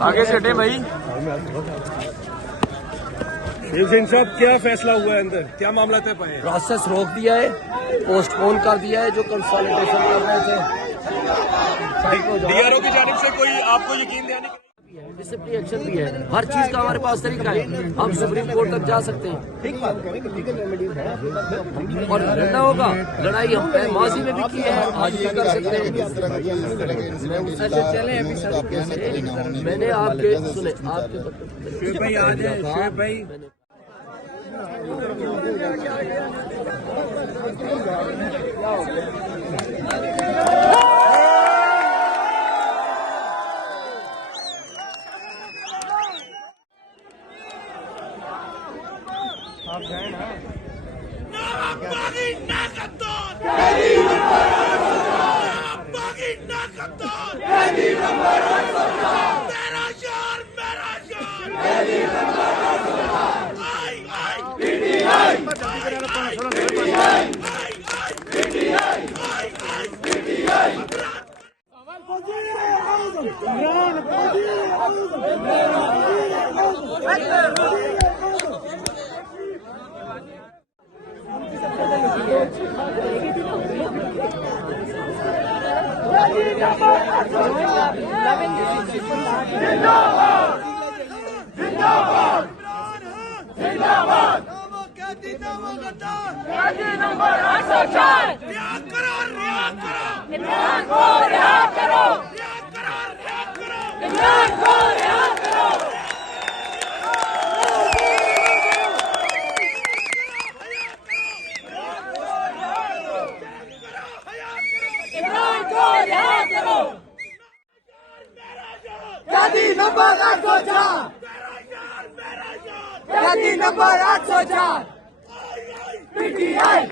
आगे से हटे भाई। शिवसेना साहब, क्या फैसला हुआ है अंदर, क्या मामला तय पाए? प्रोसेस रोक दिया है, पोस्टपोन कर दिया है, जो कंसोलिडेशन कर रहे थे। डीआरओ की जानिब से कोई आपको यकीन दिलाने डिसिप्लिन एक्शन भी है, हर चीज का हमारे पास तरीका है, हम सुप्रीम कोर्ट तक जा सकते हैं। ठीक बात और लड़ना होगा, लड़ाई हम माजी में भी की है, आज भी कर सकते हैं। मैंने आपके सुने, आपके भाई आज है शेख भाई। आप गए ना जिंदाबाद कैदी नंबर 804 रिहा करो इमरान को रिहा करो इमरान को रिहा करो इमरान को रिहा करो कैदी नंबर 804 कैदी नंबर 804 पीटीआई